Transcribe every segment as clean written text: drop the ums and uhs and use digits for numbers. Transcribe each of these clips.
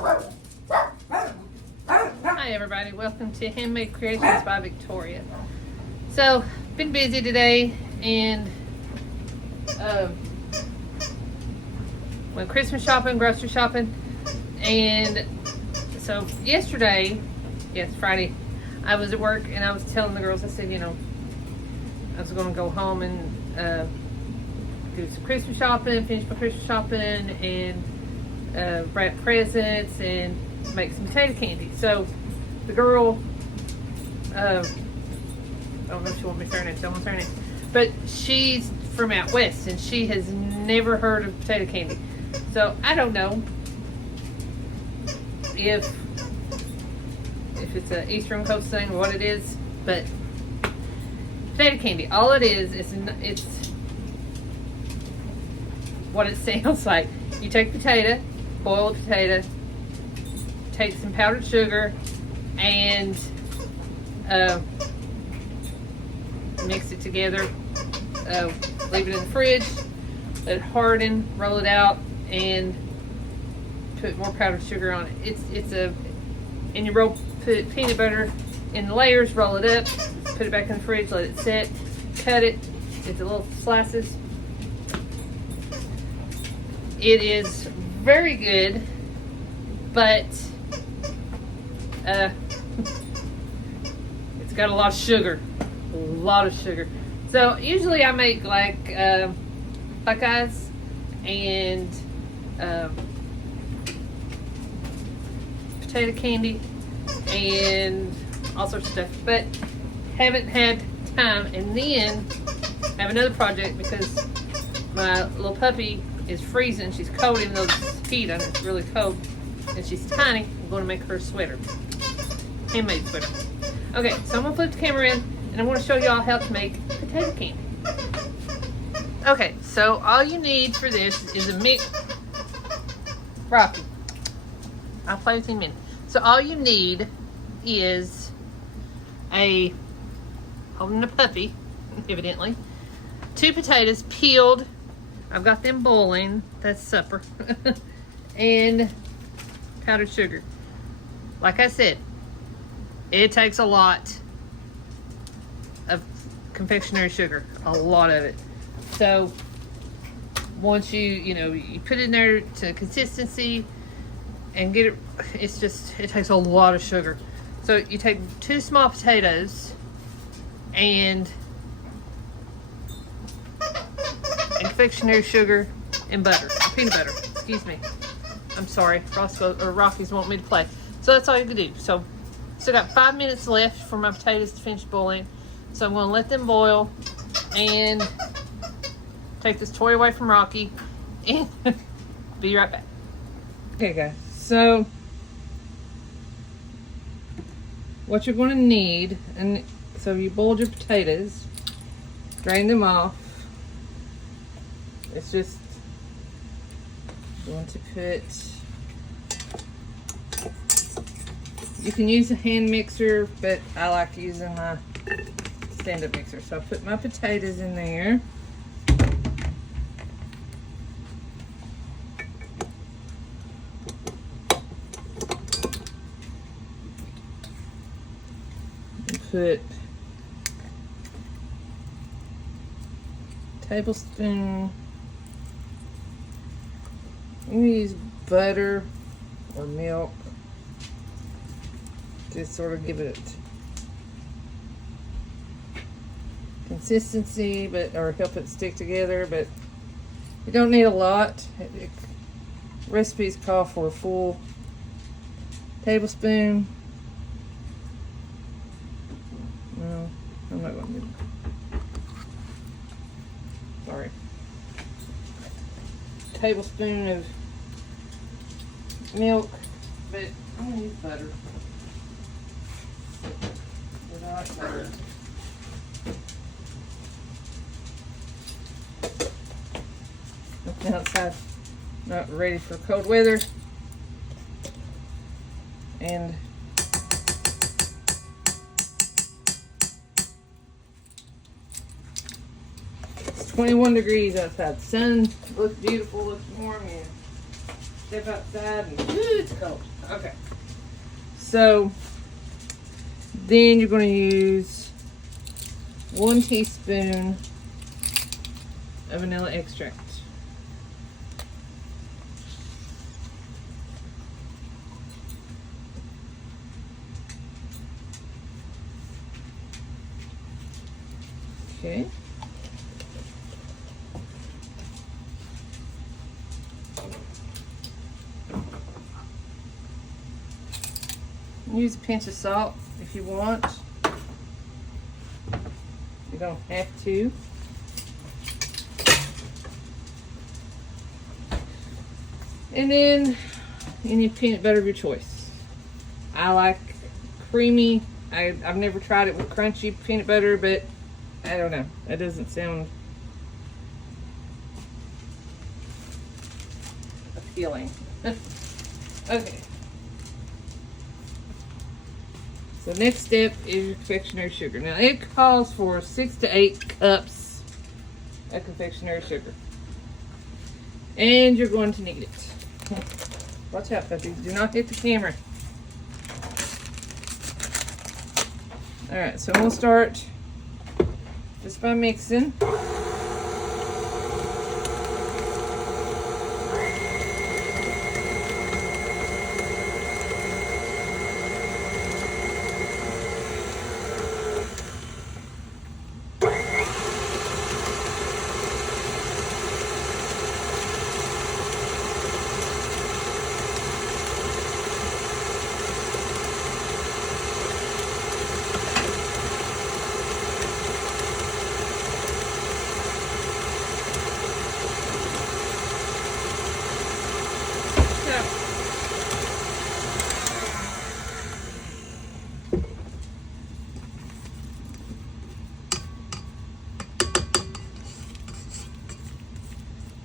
Hi everybody, welcome to Handmade Creations by Victoria. So, been busy today and went Christmas shopping, grocery shopping, and so yesterday, yes, Friday, I was at work and I was telling the girls, I said, you know, I was going to go home and do some Christmas shopping, finish my Christmas shopping, and wrap presents and make some potato candy. So the girl, I don't know if she wants me to say her name, so I won't say her name, but she's from out west and she has never heard of potato candy. So I don't know if it's an Eastern Coast thing or what it is, but potato candy, all it is it's what it sounds like. You take potato, boil a potato, take some powdered sugar, and mix it together. Leave it in the fridge, let it harden, roll it out, and put more powdered sugar on it. And you put peanut butter in layers, roll it up, put it back in the fridge, let it set, cut it into little slices. It is very good, but it's got a lot of sugar. So usually I make like Buckeyes and potato candy and all sorts of stuff, but haven't had time. And then I have another project because my little puppy is freezing. She's cold, even though it's heat and it's really cold, and she's tiny. I'm going to make her a sweater, handmade sweater. Okay, so I'm going to flip the camera in and I'm going to show y'all how to make potato candy. Okay, so all you need for this is a mix. Rocky, I'll play with you in a minute. So all you need is holding a puppy, evidently, 2 potatoes peeled. I've got them boiling, that's supper, and powdered sugar. Like I said, it takes a lot of confectionery sugar, a lot of it. So once you put it in there to consistency and get it, it takes a lot of sugar. So you take 2 small potatoes and confectionery sugar and butter, peanut butter, excuse me. I'm sorry, Rocky's wanting me to play. So that's all you can do. So still got 5 minutes left for my potatoes to finish boiling. So I'm gonna let them boil and take this toy away from Rocky and be right back. Okay guys, so what you're gonna need, and so you boiled your potatoes, drain them off. It's just going to put, you can use a hand mixer, but I like using my stand-up mixer. So I put my potatoes in there. And put tablespoon. You can use butter or milk to sort of give it consistency, or help it stick together, but you don't need a lot. Recipes call for a full tablespoon. No, I'm not going to do it. Sorry. Tablespoon of milk, but I'm gonna use butter. But I like butter. Looking outside, not ready for cold weather, and it's 21 degrees outside. The sun looks beautiful, looks warm, and step outside and it's cold. Okay. So then you're going to use 1 teaspoon of vanilla extract. Okay. Use a pinch of salt if you want. You don't have to. And then you need peanut butter of your choice. I like creamy. I've never tried it with crunchy peanut butter, but I don't know. That doesn't sound appealing. Okay. So next step is your confectionery sugar. Now it calls for 6 to 8 cups of confectionery sugar. And you're going to need it. Watch out, puppies. Do not hit the camera. Alright, so we'll start just by mixing.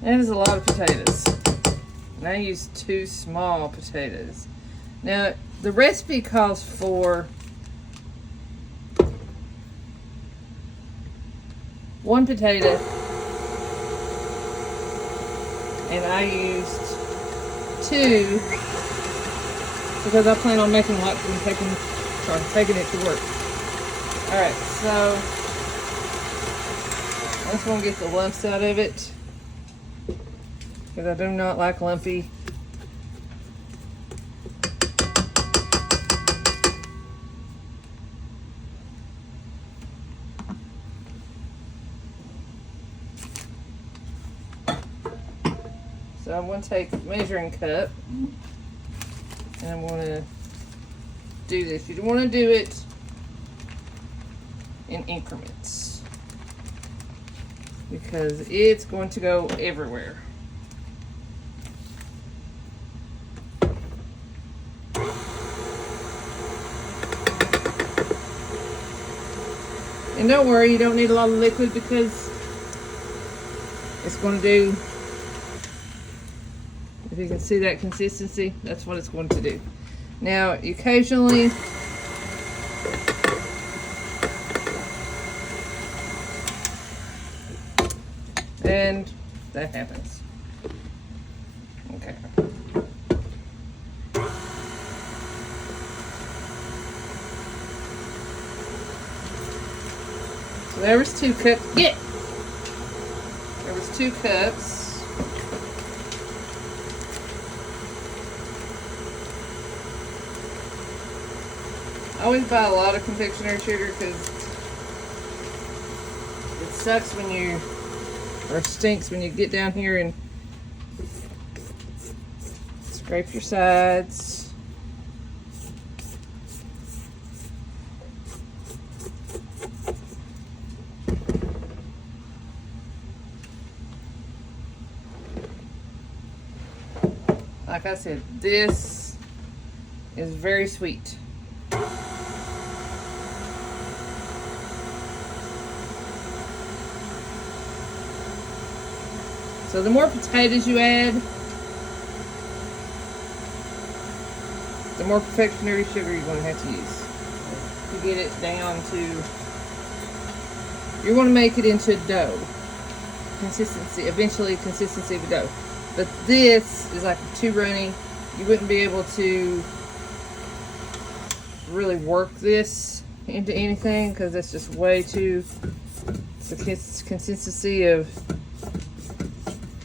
That is a lot of potatoes. And I used 2 small potatoes. Now, the recipe calls for 1 potato. And I used 2 because I plan on making lots and taking it to work. Alright, so I just want to get the lumps out of it, because I do not like lumpy. So I'm going to take a measuring cup and I'm going to do this. You want to do it in increments because it's going to go everywhere. And don't worry, you don't need a lot of liquid because it's going to do, if you can see that consistency, that's what it's going to do. Now, occasionally, and that happens. Okay. So there was 2 cups. There was 2 cups. I always buy a lot of confectionery sugar because it sucks when you, or stinks when you get down here and scrape your sides. Like I said, this is very sweet. So the more potatoes you add, the more confectionery sugar you're going to have to use to get it down to, you're going to make it into dough. Consistency, eventually consistency of a dough. But this is like too runny. You wouldn't be able to really work this into anything because it's just way too, it's the consistency of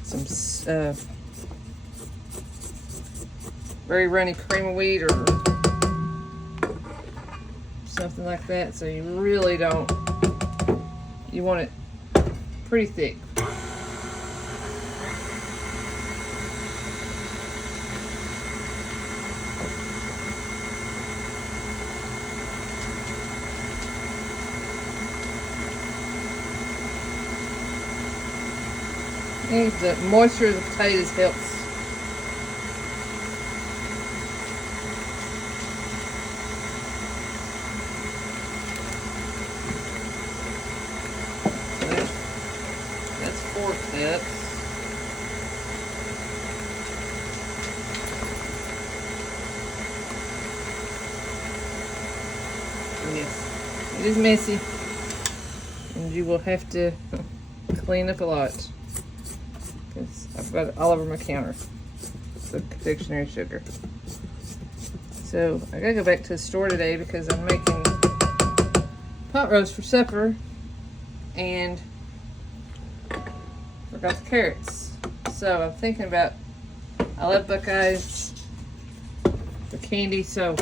some very runny cream of wheat or something like that. So you really don't, you want it pretty thick. And the moisture of the potatoes helps. That's 4 cups. Yes, it is messy, and you will have to clean up a lot. I've got it all over my counter. The confectionery sugar. So I gotta go back to the store today because I'm making pot roast for supper and forgot the carrots. So I'm thinking about, I love Buckeyes, the candy, so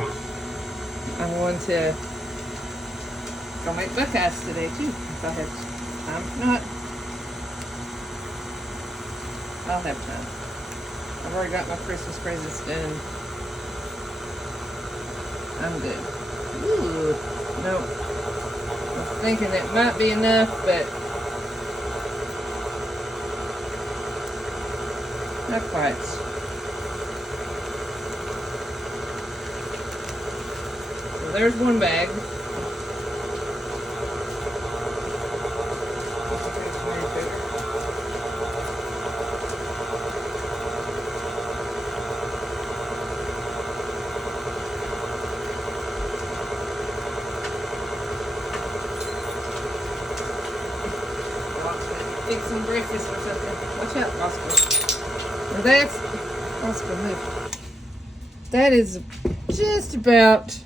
I'm going to go make Buckeyes today too if I have time. If not, I'll have time. I've already got my Christmas presents done. I'm good. Ooh, no. I was thinking that might be enough, but not quite. So there's one bag. Fix some breakfast or something. Watch out, Roscoe. Now that's, Roscoe, move. That is just about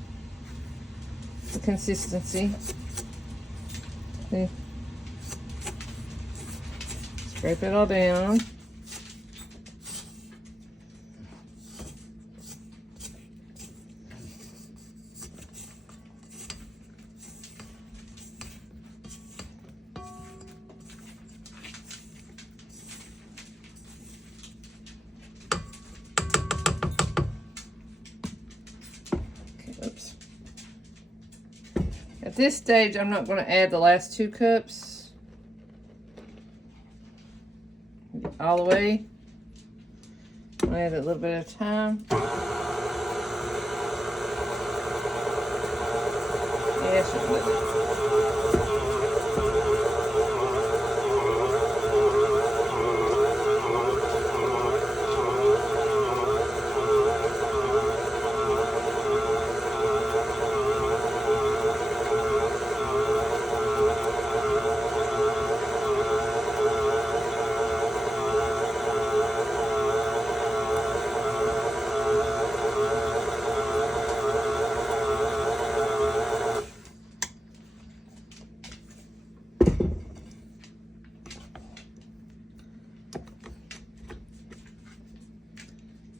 the consistency. See? Scrape it all down. Oops. At this stage, I'm not going to add the last 2 cups all the way. I'll add a little bit at a time. Yeah, sure.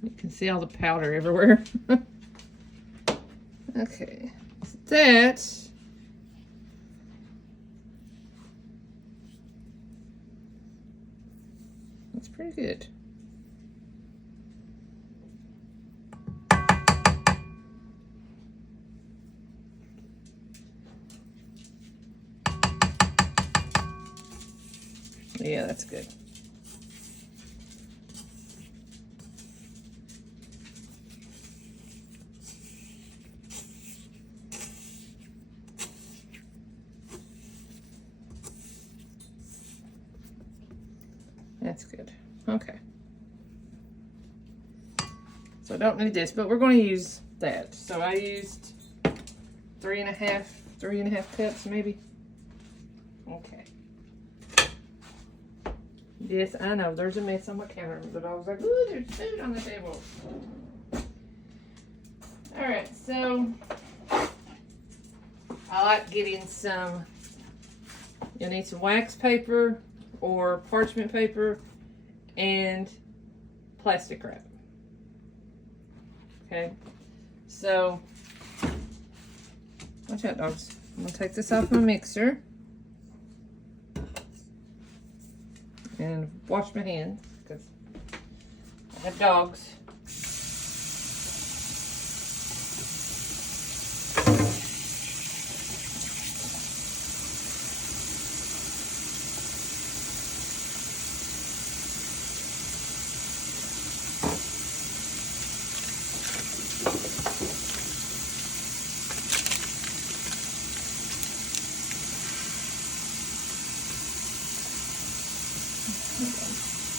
You can see all the powder everywhere. Okay, so that's pretty good. Yeah, that's good. That's good. Okay. So I don't need this, but we're going to use that. So I used 3.5 cups maybe. Okay. Yes, I know. There's a mess on my counter, but I was like, ooh, there's food on the table. Alright, so I like getting some, you'll need some wax paper or parchment paper and plastic wrap. Okay, so watch out, dogs. I'm gonna take this off my mixer and wash my hands because I have dogs.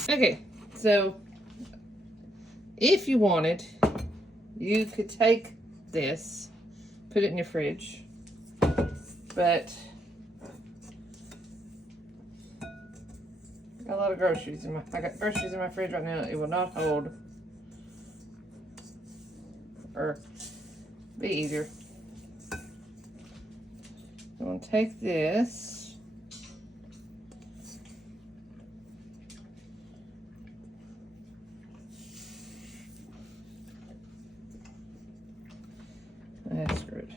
Okay, so if you wanted, you could take this, put it in your fridge, but I got a lot of groceries in I got groceries in my fridge right now. It will not hold or be easier. I'm gonna take this. That's good.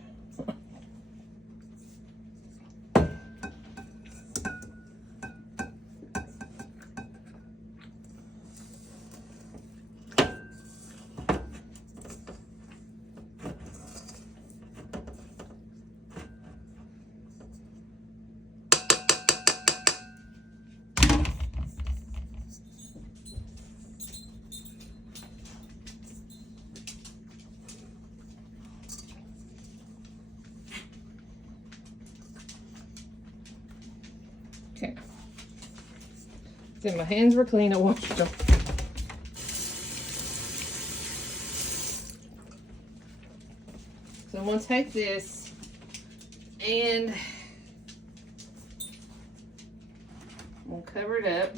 Okay. Then my hands were clean. I washed them. So I'm going to take this and we'll cover it up.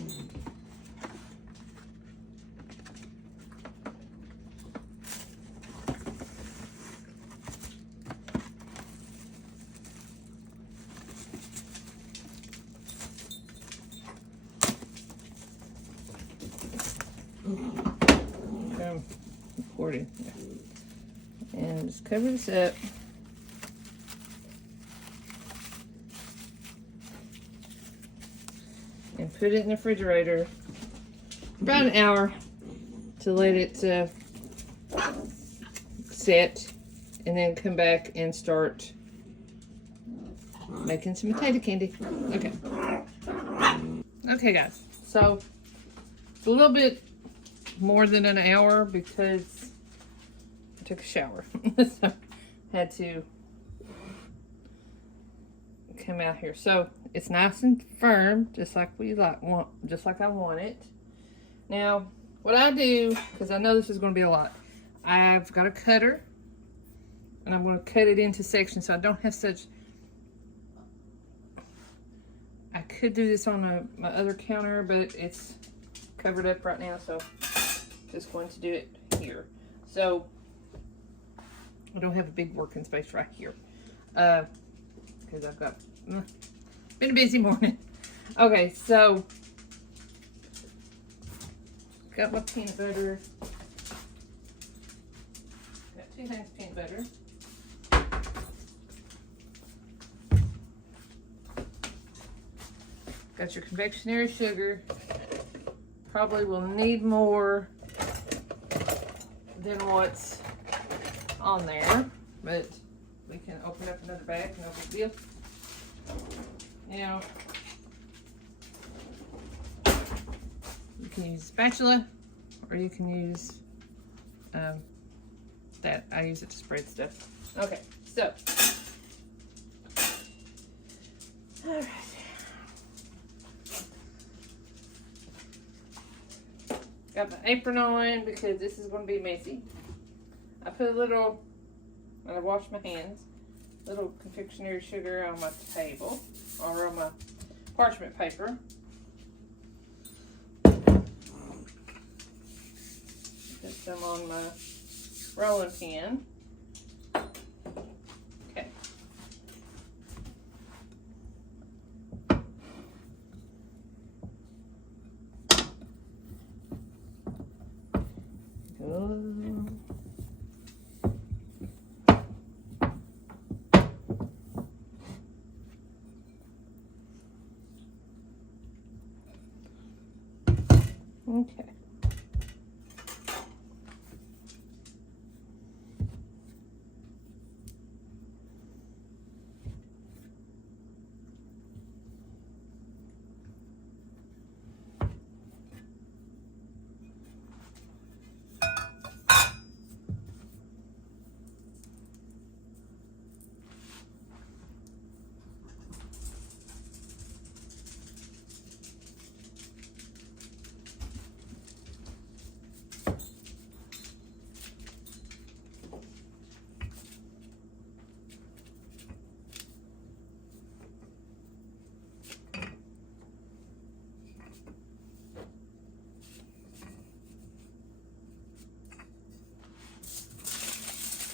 Recording. And just cover this up. And put it in the refrigerator for about an hour to let it set, and then come back and start making some potato candy. Okay. Okay, guys. So it's a little bit more than an hour because I took a shower. So had to come out here. So it's nice and firm, just like just like I want it. Now, what I do, because I know this is going to be a lot, I've got a cutter, and I'm going to cut it into sections so I don't have such. I could do this on my other counter, but it's covered up right now, so just going to do it here. So I don't have a big working space right here because I've got been a busy morning. Okay, so got my peanut butter. Got 2 things of peanut butter. Got your confectionery sugar. Probably will need more than what's on there, but we can open up another bag, no big deal. Now, you can use a spatula, or you can use that. I use it to spread stuff. Okay, so, all right. Got my apron on because this is going to be messy. I put a little, when I wash my hands, little confectionery sugar on my table, or on my parchment paper. some on my rolling pin. Okay. Go. Okay.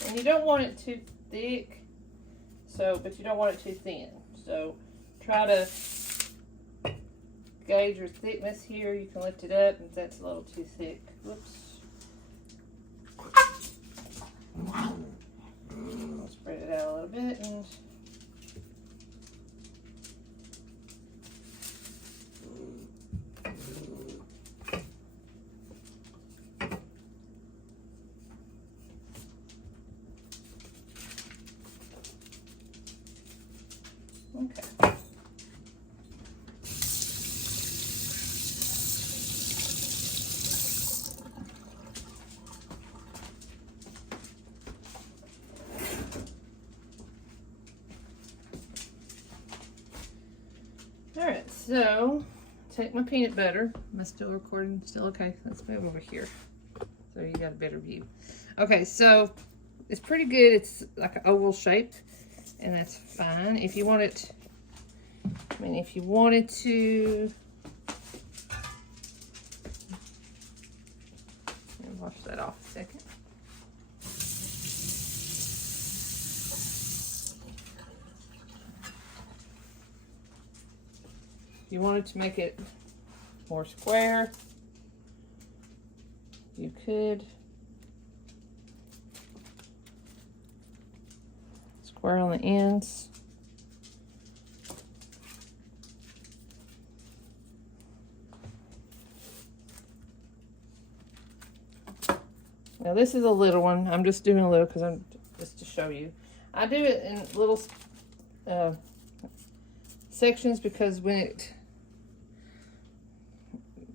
And you don't want it too thick, but you don't want it too thin. So try to gauge your thickness here. You can lift it up if that's a little too thick. Whoops. I'll spread it out a little bit and okay. Alright, so take my peanut butter. Am I still recording? Still okay. Let's move over here so you got a better view. Okay, so it's pretty good. It's like an oval shape, and that's fine. If you want it, if you wanted to, let me wash that off a second. If you wanted to make it more square, you could. Square on the ends. Now this is a little one. I'm just doing a little because I'm just to show you. I do it in little sections because when it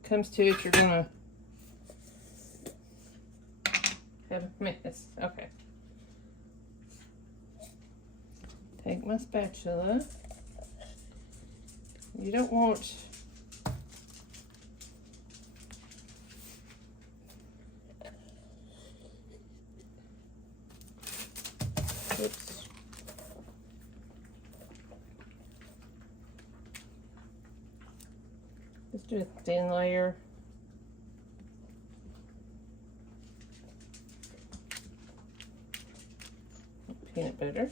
comes to it, you're gonna have a mess. Okay. Take my spatula. You don't want oops. Let's do a thin layer. Peanut butter.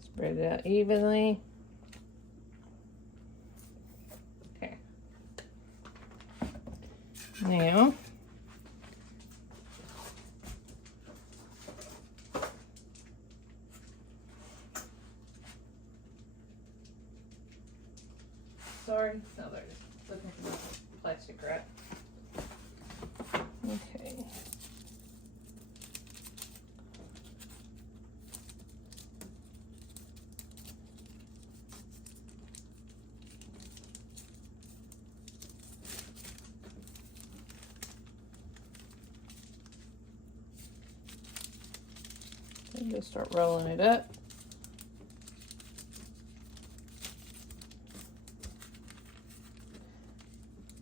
Spread it out evenly. Okay. Now, sorry, no, there it is. Looking for the plastic wrap. Okay. And just start rolling it up.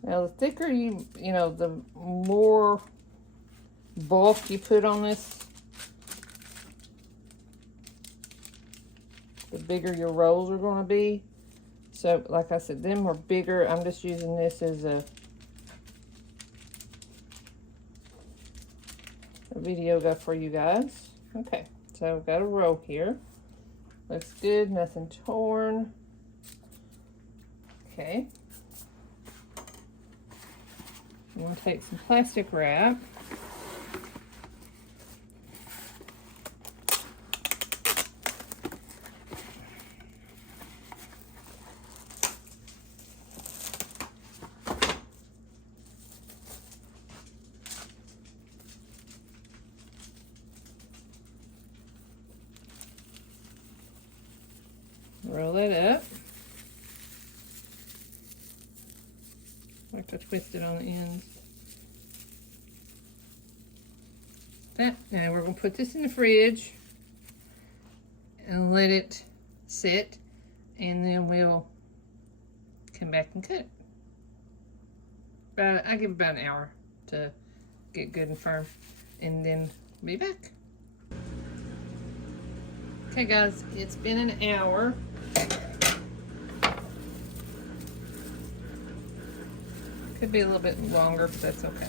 Now the thicker the more bulk you put on this, the bigger your rolls are going to be. So, like I said, them are bigger. I'm just using this as a video guide for you guys. Okay, so I've got a row here. Looks good, nothing torn. Okay. I'm going to take some plastic wrap. Roll it up. I like to twist it on the ends. That. Now we're going to put this in the fridge and let it sit, and then we'll come back and cut it. I give about an hour to get good and firm, and then be back. Okay guys, it's been an hour. Could be a little bit longer, but that's okay.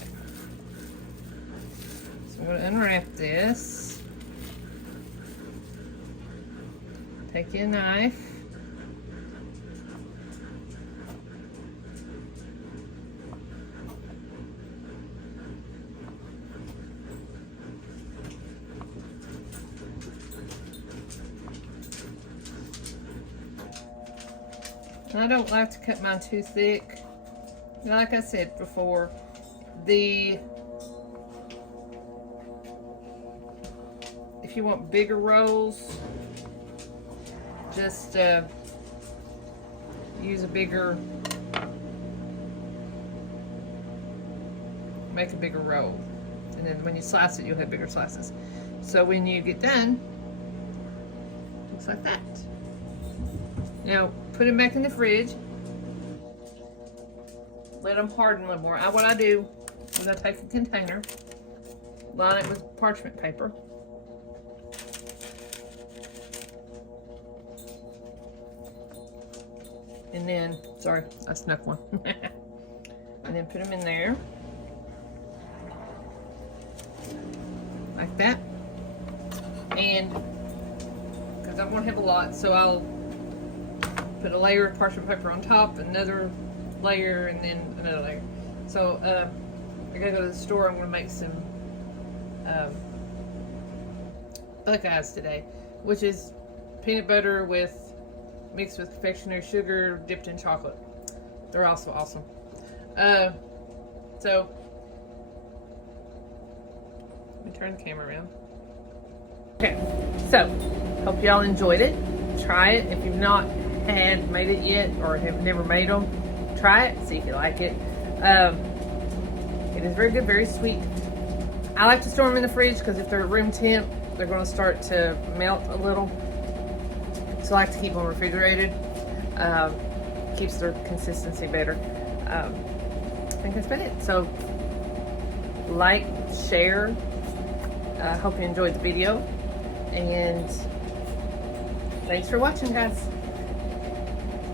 So I'm going to unwrap this. Take your knife. I don't like to cut mine too thick. Like I said before, if you want bigger rolls, just use a bigger, make a bigger roll. And then when you slice it, you'll have bigger slices. So when you get done, looks like that. Now, put them back in the fridge. Let them harden a little more. What I do is I take a container, line it with parchment paper, and then, sorry, I snuck one. And then put them in there, like that. And, because I want to have a lot, so I'll put a layer of parchment paper on top, another layer, and then another layer. So I gotta go to the store. I'm gonna make some Buckeyes today, which is peanut butter mixed with confectionery sugar dipped in chocolate. They're also awesome. So let me turn the camera around. Okay, so hope y'all enjoyed it. Try it if you've not made it yet, or have never made them. Try it, see if you like it. It is very good, very sweet. I like to store them in the fridge because if they're room temp, they're going to start to melt a little. So I like to keep them refrigerated. Keeps their consistency better. I think that's about it. So like, share. I hope you enjoyed the video. And thanks for watching, guys.